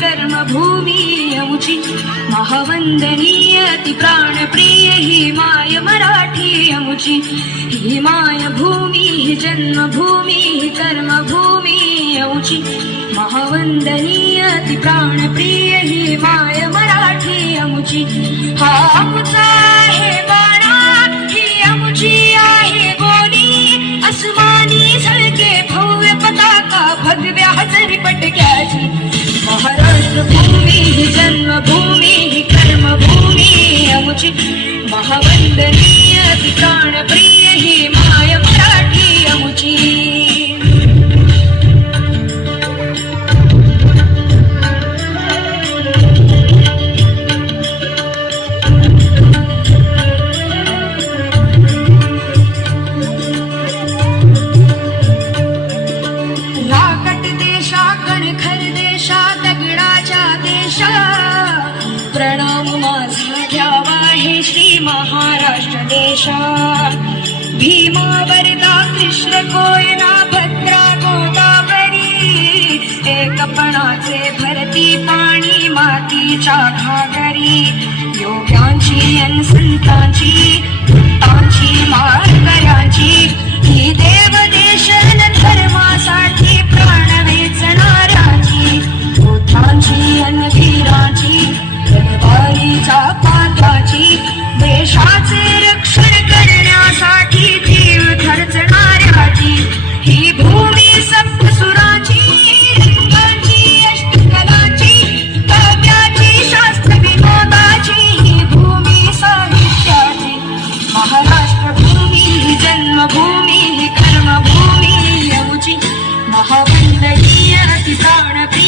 कर्मभूमी अमुची महावंदनीय ती प्राणप्रिय ही माय मराठी अमुची ही मायभूमी ही जन्मभूमी ही कर्मभूमी अमुची महावंदनीय ती प्राणप्रिय ही माय मराठी अमुची हा अमुचा आहे बाणा ही अमुची आहे बोली अस्मानी झळके भव्य पताका भगव्या हजरी पटक्याची महाराष्ट्र भूमी ही जन्मभूमी ही कर्मभूमी अमुची महावंदनीय ती प्राणप्रिय ही माय मराठी अमुची प्रणाम माझा घ्यावा हे श्री महाराष्ट्र देशा भीमा वरदा कृष्ण कोयना भद्रा गोदावरी एकपणाचे भरती पाणी मातीच्या घागरी योग्यांची अन संतांची भक्तांची मारकऱ्यांची ही देव देशन धर्मासाठी प्राण वेचणाऱ्याची बुद्धांची अन वीरांची तलवारीच्या पाठाची देशाचे रक्षण करण्यासाठी जीव खर्चणाऱ्याची ही भूमी सप्तसुराची रंगांची अष्टकलाची काव्याची शास्त्र विनोदाची ही भूमी साहित्याची महाराष्ट्र भूमी ही जन्मभूमी ही कर्मभूमी अमुची महावंदनीय ती प्राणप्रिय